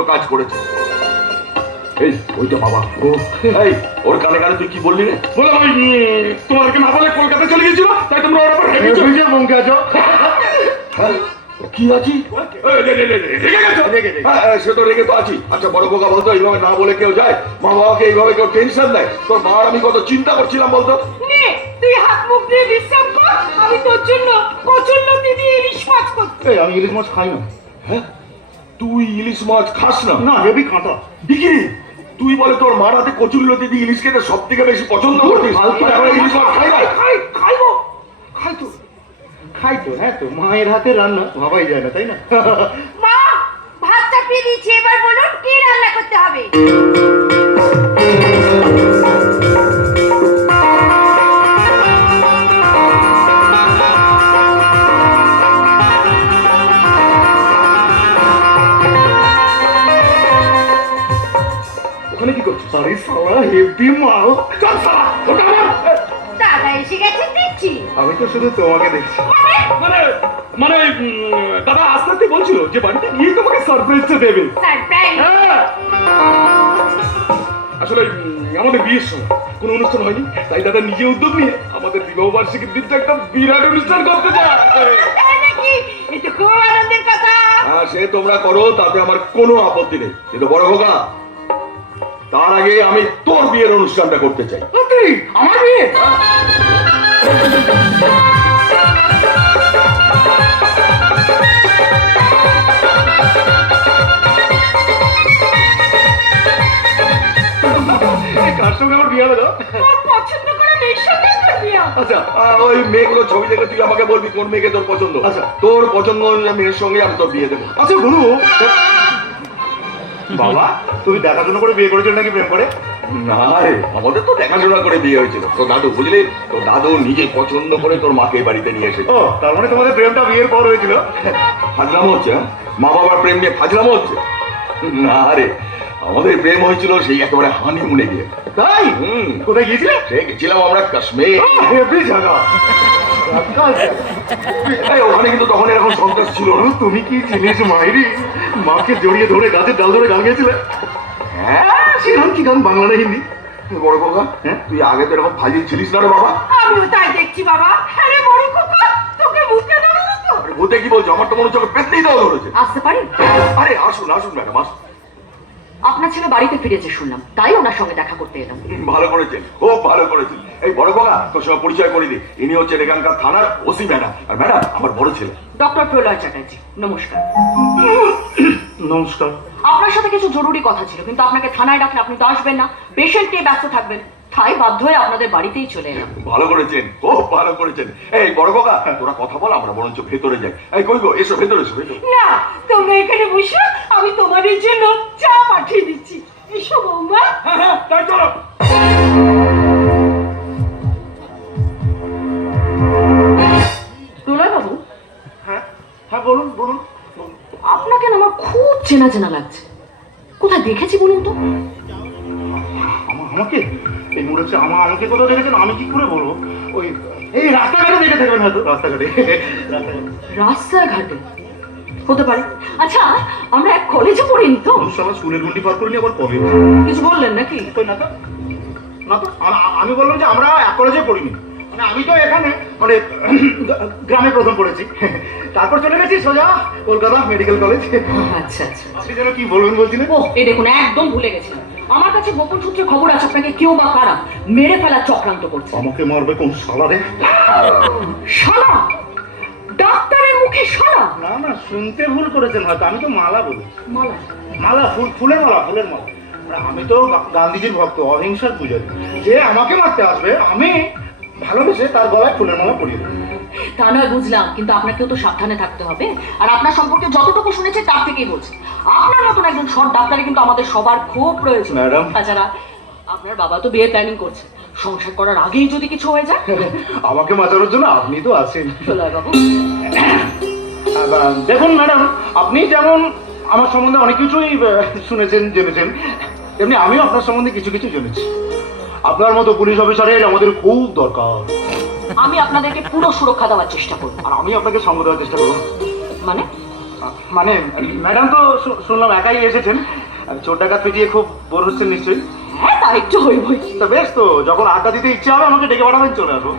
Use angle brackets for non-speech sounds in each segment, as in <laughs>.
মতো কাজ করেছে এই ওইটা বাবা ও এই ওর কানে কানে তুই কি বললি রে বলে ওই তোমাদেরকে না বলে কলকাতা চলে গেছিল তাই তোমরা ওর উপর রেগে চলে যে বঙ্কে আছো হ্যাঁ, কি আছি হ্যাঁ হ্যাঁ, সে তো রেগে তো আছি আচ্ছা বড় বোকা বলতো এইভাবে না বলে কেউ যায় মা বাবাকে এইভাবে কেউ টেনশন দেয় তোর মার আমি কত চিন্তা করছিলাম বলতো তুই হাত মুখ দিয়ে বিশ্রাম কর আমি তোর জন্য লতি দিয়ে ইলিশ মাছ করছি আমি ইলিশ মাছ খাই না হ্যাঁ তুই ইলিশ মাছ খাস না? না হেবি কাঁটা। ডিগ্রি তুই বলে তোর মার হাতে কচুর লতি দিয়ে ইলিশ খেতে সব থেকে বেশি পছন্দ করতিস? ফালতু টাকা ইলিশ মাছ খাই না? খাই খাইবো খাই তো। খাই তো। হ্যাঁ তো। মায়ের হাতে রান্না ভাবাই যায় না তাই না? <laughs> মা ভাত চাপিয়ে দিয়েছি এবার বলুন কি রান্না করতে হবে? ওখানে কি করছিস বাড়ির সারা হেভি মাল চল সালা ওটা আমার। দাদা এসে গেছে দেখছি। আমি তো শুধু তোমাকে দেখছি। মানে? মানে দাদা আস্তে আস্তে বলছিল যে বাড়িতে গিয়ে তোমাকে সারপ্রাইজটা দেবে। সারপ্রাইজ হ্যাঁ। আসলে আমাদের বিয়ের সময় কোনো অনুষ্ঠান হয়নি তাই দাদা নিজে উদ্যোগ নিয়ে আমাদের বিবাহ বার্ষিকীর দিনটা একটা বিরাট অনুষ্ঠান করতে চায়। হ্যাঁ সে তোমরা করো তাতে আমার কোনো আপত্তি নেই। কিন্তু বড় হোকা তার আগে আমি তোর বিয়ের অনুষ্ঠানটা করতে চাই। আমার বিয়ে? কার সঙ্গে আমার বিয়ে হলো পছন্দ করে মেয়ের। আচ্ছা আহ, ওই মেয়েগুলো ছবি দেখে তুই আমাকে বলবি কোন মেয়েকে তোর পছন্দ। আচ্ছা। তোর পছন্দ মেয়ের সঙ্গে আমি তোর বিয়ে দেবো। আচ্ছা গুরু বাবা তুমি দেখাশোনা করে বিয়ে করেছ নাকি প্রেম করে? না রে আমাদের তো দেখাশোনা করে বিয়ে হয়েছিল। তোর দাদু বুঝলি তোর দাদু নিজে পছন্দ করে তোর মাকে বাড়িতে নিয়ে এসেছে। ও তার মানে তোমাদের প্রেমটা বিয়ের পর হয়েছিল? ফাজলাম হচ্ছে হ্যাঁ? মা বাবার প্রেম নিয়ে ফাজলাম হচ্ছে? না রে আমাদের প্রেম হয়েছিল সেই একেবারে হানিমুনে গিয়ে। তাই? হুম। কোথায় গিয়েছিলে? সে গেছিলাম আমরা কাশ্মীর। জায়গা। ওখানে কিন্তু তখন এরকম সন্ত্রাস ছিল না তুমি কি জিনিস মাইরি? মাকে জড়িয়ে ধরে গাছের ডাল ধরে গান গেছিলে হ্যাঁ কি গান? বাংলা না হিন্দি? বড় খোকা হ্যাঁ? তুই আগে তো এরকম ফাজিল ছিলিস না রে বাবা? আমিও তাই দেখছি বাবা। আরে বড় খোকা তোকে বুঝতে পারো তো? ভূতে কি বলছো? আমার তো মনে হচ্ছে ওকে পেতনি দেওয়া ধরেছে। আসতে পারি? আরে আসুন আসুন ম্যাডাম আসুন। আপনার ছেলে বাড়িতে ফিরেছে শুনলাম। তাই ওনার সঙ্গে দেখা করতে এলাম। ভালো করেছেন খুব ভালো করেছেন। এই বড় খোকা তোর সঙ্গে পরিচয় করে দিই। ইনি হচ্ছেন এখানকার থানার ওসি ম্যাডাম। আর ম্যাডাম আমার বড় ছেলে। ডক্টর প্রলয় চ্যাটার্জি নমস্কার। নমস্কার। আপনার সাথে কিছু জরুরি কথা ছিল কিন্তু আপনাকে থানায় ডাকলে আপনি তো আসবেন না। পেশেন্ট নিয়ে ব্যস্ত থাকবেন। তাই বাধ্য হয়ে আপনাদের বাড়িতেই চলে এলাম। ভালো করেছেন খুব ভালো করেছেন। এই বড় খোকা তোরা কথা বল আমরা বরঞ্চ ভেতরে যাই। এই কই গো এসো ভেতরে এসো ভেতরে। না তোমরা এখানে বসো আমি তোমাদের জন্য চা পাঠিয়ে দিচ্ছি। এসো বৌমা। হ্যাঁ হ্যাঁ তাই চলো বাবু হ্যাঁ হ্যাঁ বলুন বলুন। বলুন। আপনাকে না আমার খুব চেনা চেনা লাগছে। কোথায় দেখেছি বলুন তো? আমা- আমাকে? এই মনে হচ্ছে আমা আমাকে কোথাও দেখেছেন? আমি কি করে বলব? ওই এই রাস্তাঘাটে দেখে থাকবেন হয়তো। রাস্তাঘাটে। রাস্তাঘাটে? হতে পারে। আচ্ছা আমরা এক কলেজে পড়িনি তো। সবাই স্কুলের গুন্ডি পার করিনি আবার কবে? কিছু বললেন নাকি? কই না তো না তো আমি বললাম যে আমরা এক কলেজে পড়িনি মানে আমি তো এখানে মানে গ্রামে প্রথম পড়েছি। তারপর চলে গেছি সোজা কলকাতা মেডিকেল কলেজ আচ্ছা আচ্ছা আপনি যেন কি বলবেন বলছিলেন? ও এই দেখুন একদম ভুলে গেছিলাম। আমার কাছে গোপন সূত্রে খবর আছে আপনাকে কেউ বা কারা মেরে ফেলার চক্রান্ত করছে। আমাকে মারবে কোন সালারে শালা! শুনতে ভুল করেছেন হয়তো আমি তো মালা বলি। মালা? মালা ফুল ফুলের মালা ফুলের মালা। আমি তো গান্ধীজির ভক্ত অহিংসার পূজারি যে আমাকে মারতে আসবে আমি ভালোবেসে তার গলায় ফুলের মালা পরিয়ে তা নয় বুঝলাম কিন্তু আপনাকেও তো সাবধানে থাকতে হবে। আর আপনার সম্পর্কে যতটুকু শুনেছি তার থেকেই বলছি। আপনার মতন একজন সৎ ডাক্তারে কিন্তু আমাদের সবার খুব প্রয়োজন। ম্যাডাম। তাছাড়া আপনার বাবা তো বিয়ে প্ল্যানিং করছে। সংসার করার আগেই যদি কিছু হয়ে যায়। <laughs> আমাকে বাঁচানোর জন্য আপনি তো আছেন। বাবু <coughs> দেখুন ম্যাডাম আপনি যেমন আমার সম্বন্ধে অনেক কিছুই শুনেছেন জেনেছেন তেমনি আমিও আপনার সম্বন্ধে কিছু কিছু জেনেছি। আপনার মতো পুলিশ অফিসারের আমাদের খুব দরকার। আমি আপনাদেরকে পুরো সুরক্ষা দেওয়ার চেষ্টা করব। আর আমি আপনাকে সঙ্গ দেওয়ার চেষ্টা করব। মানে? মানে ম্যাডাম তো শুনলাম একাই এসেছেন। চোর ডাকাত পেটিয়ে খুব বোর হচ্ছেন নিশ্চয়ই। হ্যাঁ তা একটু হই বই তা বেশ তো যখন আড্ডা দিতে ইচ্ছে হবে আমাকে ডেকে পাঠাবেন চলে আসো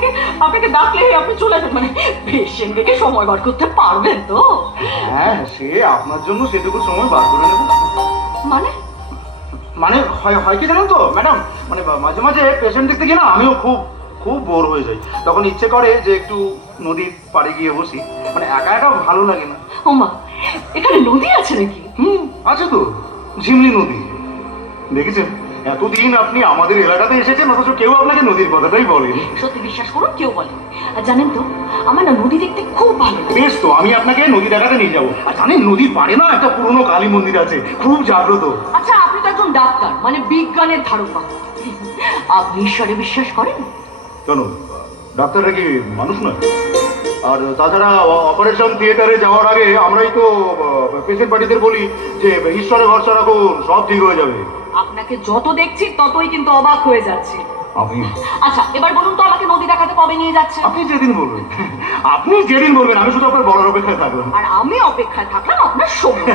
আপনাকে আপনাকে ডাকলে আপনি চলে আসবেন মানে পেশেন্ট দেখে সময় বার করতে পারবেন তো? হ্যাঁ সে আপনার জন্য সেটুকু সময় বার করে নেব। মানে? মানে হয় হয় কি জানেন তো ম্যাডাম? মানে মাঝে মাঝে পেশেন্ট দেখতে গিয়ে না আমিও খুব খুব বোর হয়ে যাই। তখন ইচ্ছে করে যে একটু নদীর পাড়ে গিয়ে বসি। মানে একা একা ভালো লাগে না। ওমা এখানে নদী আছে নাকি? হুম আছে তো ঝিমলি নদী। দেখেছেন? এতদিন আপনি আমাদের এলাকাতে এসেছেন অথচ কেউ আপনাকে নদীর কথাটাই বলেনি। সত্যি বিশ্বাস করুন কেউ বলে আর জানেন তো আমার না নদী দেখতে খুব ভালো লাগে। বেশ তো আমি আপনাকে নদী দেখাতে নিয়ে যাব। আর জানেন নদীর পাড়ে না একটা পুরনো কালী মন্দির আছে খুব জাগ্রত। আচ্ছা আপনি তো একজন ডাক্তার মানে বিজ্ঞানের ধারক আপনি ঈশ্বরে বিশ্বাস করেন? কেন ডাক্তাররা কি মানুষ নয়? আর তাছাড়া অপারেশন থিয়েটারে যাওয়ার আগে আমরাই তো পেশেন্ট পার্টিদের বলি যে ঈশ্বরে ভরসা রাখুন সব ঠিক হয়ে যাবে। আপনাকে যত দেখছি ততই কিন্তু অবাক হয়ে যাচ্ছি। আমি আচ্ছা এবার বলুন তো আমাকে নদী দেখাতে কবে নিয়ে যাচ্ছে আপনি যেদিন বলবেন। আপনি যেদিন বলবেন আমি শুধু আপনার বলার অপেক্ষায় থাকলাম আর আমি অপেক্ষায় থাকলাম আপনার সময়।